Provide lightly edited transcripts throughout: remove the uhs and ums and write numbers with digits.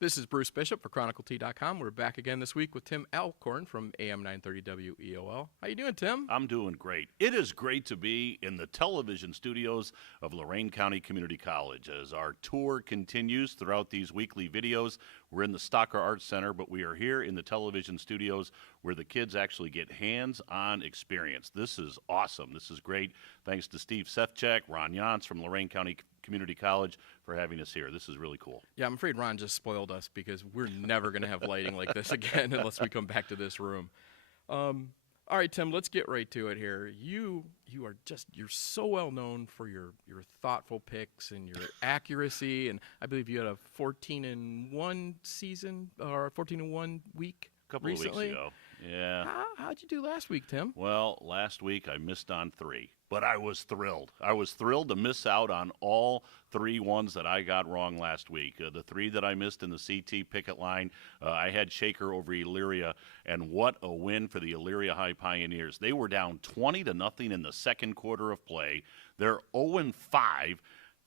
This is Bruce Bishop for ChronicleT.com. We're back again this week with Tim Alcorn from AM930 WEOL. How you doing, Tim? I'm doing great. It is great to be in the television studios of Lorain County Community College as our tour continues throughout these weekly videos. We're in the Stocker Arts Center, but we are here in the television studios where the kids actually get hands-on experience. This is awesome. This is great. Thanks to Steve Sefcek, Ron Yance from Lorain County Community College for having us here. This is really cool. Yeah, I'm afraid Ron just spoiled us because we're never going to have lighting like this again unless we come back to this room. All right, Tim, let's get right to it here. You're so well known for your thoughtful picks and your accuracy, and I believe you had a 14-1 season or 14-1 week recently. Of weeks ago. Yeah. How'd you do last week, Tim? Well, last week I missed on 3, but I was thrilled. I was thrilled to miss out on all 3 ones that I got wrong last week. The 3 that I missed in the CT picket line, I had Shaker over Elyria, and what a win for the Elyria High Pioneers. They were down 20-0 in the second quarter of play. They're 0-5.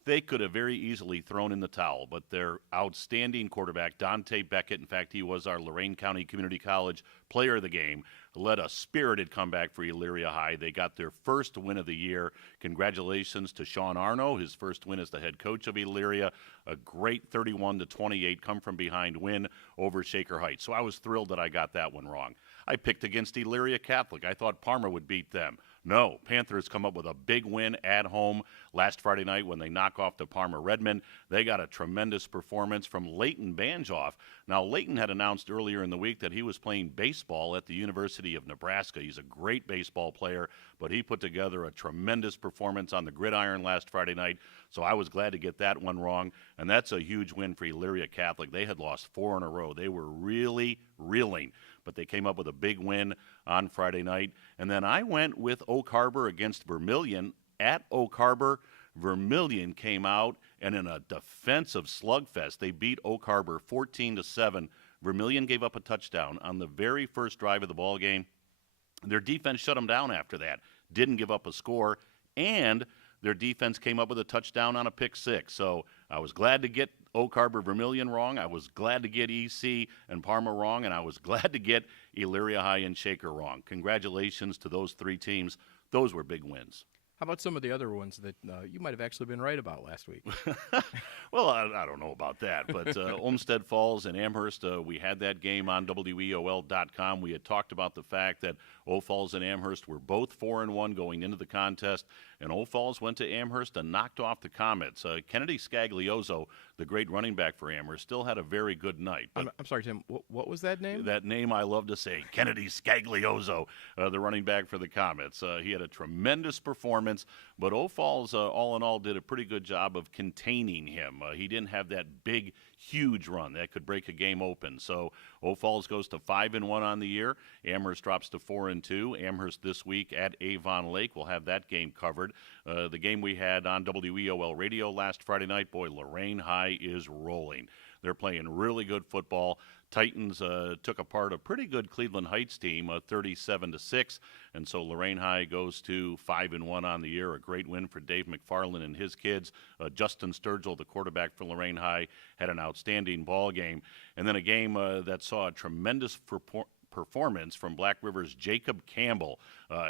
They could have very easily thrown in the towel, but their outstanding quarterback, Dante Beckett, in fact, he was our Lorain County Community College player of the game, led a spirited comeback for Elyria High. They got their first win of the year. Congratulations to Sean Arno, his first win as the head coach of Elyria. A great 31-28 come-from-behind win over Shaker Heights. So I was thrilled that I got that one wrong. I picked against Elyria Catholic. I thought Parma would beat them. No, Panthers come up with a big win at home last Friday night when they knock off the Parma Redmen. They got a tremendous performance from Leighton Banjoff. Now, Leighton had announced earlier in the week that he was playing baseball at the University of Nebraska. He's a great baseball player, but he put together a tremendous performance on the gridiron last Friday night, so I was glad to get that one wrong, and that's a huge win for Elyria Catholic. They had lost 4 in a row. They were really reeling, but they came up with a big win on Friday night. And then I went with Oak Harbor against Vermilion at Oak Harbor. Vermilion came out, and in a defensive slugfest, they beat Oak Harbor 14-7. Vermilion gave up a touchdown on the very first drive of the ball game. Their defense shut them down after that, didn't give up a score, and their defense came up with a touchdown on a pick six. So I was glad to get Oak Harbor Vermilion wrong. I was glad to get EC and Parma wrong, and I was glad to get Elyria High and Shaker wrong. Congratulations to those 3 teams. Those were big wins. How about some of the other ones that you might have actually been right about last week? Well, I don't know about that, but Olmsted Falls and Amherst, we had that game on WEOL.com. We had talked about the fact that Old Falls and Amherst were both 4-1 going into the contest, and Old Falls went to Amherst and knocked off the Comets. Kennedy Scaglioso, the great running back for Amherst, still had a very good night. I'm sorry, Tim, what was that name? That name I love to say, Kennedy Scaglioso, the running back for the Comets. He had a tremendous performance, but Old Falls, all in all, did a pretty good job of containing him. He didn't have that big, huge run that could break a game open. So Old Falls goes to 5-1 on the year. Amherst drops to 4-2. Amherst this week at Avon Lake. We'll have that game covered. The game we had on WEOL radio last Friday night, boy, Lorain High is rolling. They're playing really good football. Titans took apart a pretty good Cleveland Heights team, 37-6, and so Lorain High goes to 5-1 on the year. A great win for Dave McFarland and his kids. Justin Sturgill, the quarterback for Lorain High, had an outstanding ball game, and then a game that saw a tremendous performance from Black River's Jacob Campbell.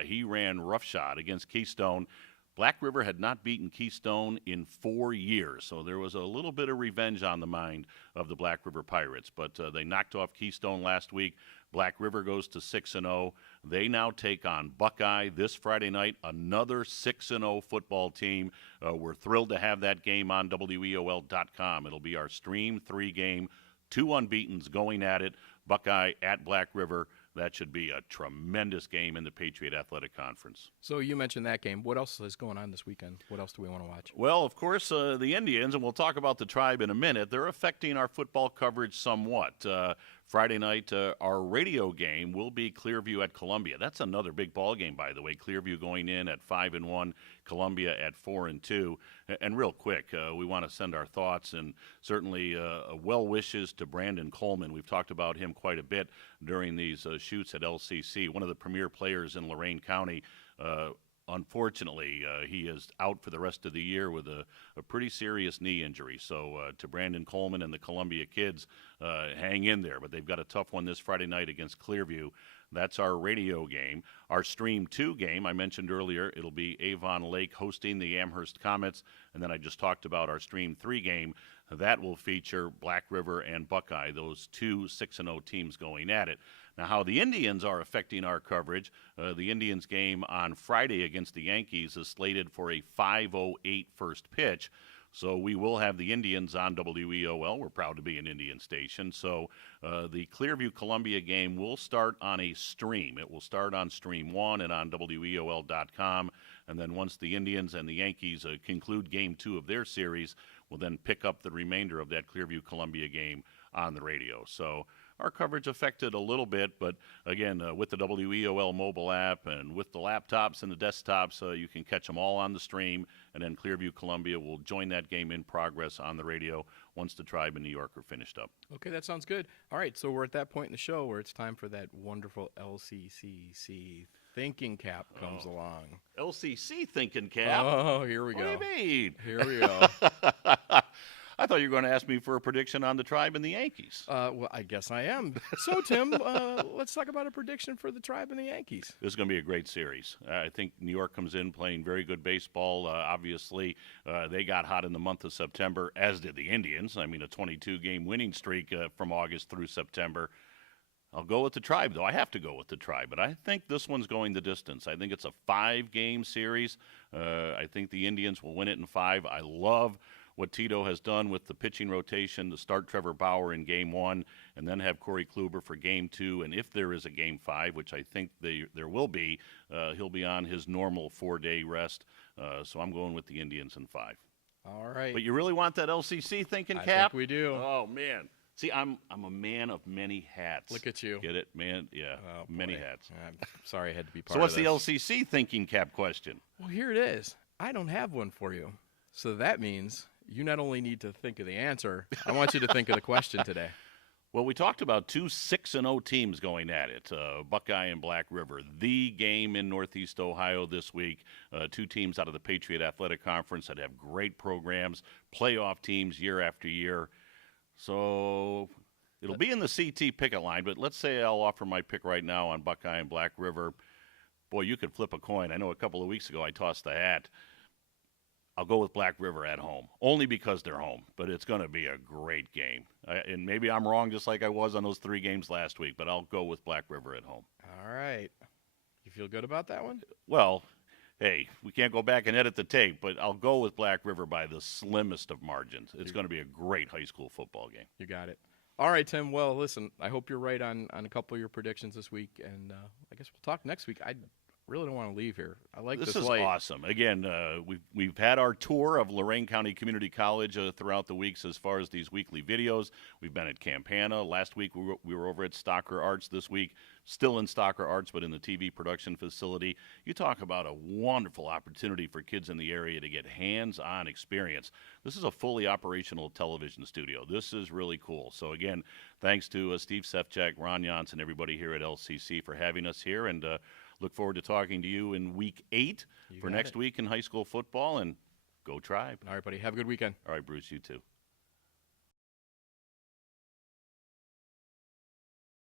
He ran roughshod against Keystone. Black River had not beaten Keystone in 4 years, so there was a little bit of revenge on the mind of the Black River Pirates, but they knocked off Keystone last week. Black River goes to 6-0. They now take on Buckeye this Friday night, another 6-0 football team. We're thrilled to have that game on WEOL.com. It'll be our Stream 3 game, 2 unbeatens going at it, Buckeye at Black River. That should be a tremendous game in the Patriot Athletic Conference. So you mentioned that game. What else is going on this weekend? What else do we want to watch? Well, of course, the Indians, and we'll talk about the tribe in a minute, they're affecting our football coverage somewhat. Friday night, our radio game will be Clearview at Columbia. That's another big ball game, by the way. Clearview going in at 5-1, Columbia at 4-2. And real quick, we want to send our thoughts and certainly well wishes to Brandon Coleman. We've talked about him quite a bit during these shoots at LCC. One of the premier players in Lorain County. unfortunately, he is out for the rest of the year with a pretty serious knee injury. So to Brandon Coleman and the Columbia kids, hang in there. But they've got a tough one this Friday night against Clearview. That's our radio game. Our Stream 2 game, I mentioned earlier, it'll be Avon Lake hosting the Amherst Comets. And then I just talked about our Stream 3 game. That will feature Black River and Buckeye, those two 6-0 teams going at it. Now, how the Indians are affecting our coverage, the Indians game on Friday against the Yankees is slated for a 5:08 first pitch. So we will have the Indians on WEOL. We're proud to be an Indian station. So the Clearview-Columbia game will start on a stream. It will start on Stream 1 and on WEOL.com. And then once the Indians and the Yankees conclude Game 2 of their series, we'll then pick up the remainder of that Clearview-Columbia game on the radio. So our coverage affected a little bit, but again, with the WEOL mobile app and with the laptops and the desktops, you can catch them all on the stream, and then Clearview Columbia will join that game in progress on the radio once the Tribe in New York are finished up. Okay, that sounds good. All right, so we're at that point in the show where it's time for that wonderful LCCC thinking cap comes along. LCC thinking cap? Oh, here we go. What do you mean? Here we go. I thought you were going to ask me for a prediction on the Tribe and the Yankees. Well, I guess I am. So, Tim, let's talk about a prediction for the Tribe and the Yankees. This is going to be a great series. I think New York comes in playing very good baseball. Obviously, they got hot in the month of September, as did the Indians. I mean, a 22-game winning streak from August through September. I'll go with the Tribe, though. I have to go with the Tribe, but I think this one's going the distance. I think it's a 5-game series. I think the Indians will win it in 5. I love what Tito has done with the pitching rotation to start Trevor Bauer in Game 1 and then have Corey Kluber for Game 2. And if there is a Game 5, which I think there will be, he'll be on his normal 4-day rest. So I'm going with the Indians in 5. All right. But you really want that LCC thinking cap? I think we do. Oh, man. See, I'm a man of many hats. Look at you. Get it, man? Yeah, many hats. I'm sorry I had to be part So what's of the this. LCC thinking cap question? Well, here it is. I don't have one for you. So that means you not only need to think of the answer, I want you to think of the question today. Well, we talked about two 6-0 teams going at it, Buckeye and Black River. The game in Northeast Ohio this week. Two teams out of the Patriot Athletic Conference that have great programs, playoff teams year after year. So it'll be in the CT picket line, but let's say I'll offer my pick right now on Buckeye and Black River. Boy, you could flip a coin. I know a couple of weeks ago I tossed the hat. I'll go with Black River at home, only because they're home, but it's going to be a great game. And maybe I'm wrong just like I was on those 3 games last week, but I'll go with Black River at home. All right. You feel good about that one? Well, hey, we can't go back and edit the tape, but I'll go with Black River by the slimmest of margins. It's going to be a great high school football game. You got it. All right, Tim. Well, listen, I hope you're right on a couple of your predictions this week, and I guess we'll talk next week. I really don't want to leave here. I like this is light. Awesome. Again, we've had our tour of Lorain County Community College throughout the weeks as far as these weekly videos. We've been at Campana. Last week we were over at Stocker Arts. This week, still in Stocker Arts, but in the TV production facility. You talk about a wonderful opportunity for kids in the area to get hands-on experience. This is a fully operational television studio. This is really cool. So again, thanks to Steve Sefcak, Ron Jansen, everybody here at LCC for having us here, and look forward to talking to you in Week 8 for next week in high school football, and go Tribe. All right, buddy. Have a good weekend. All right, Bruce, you too.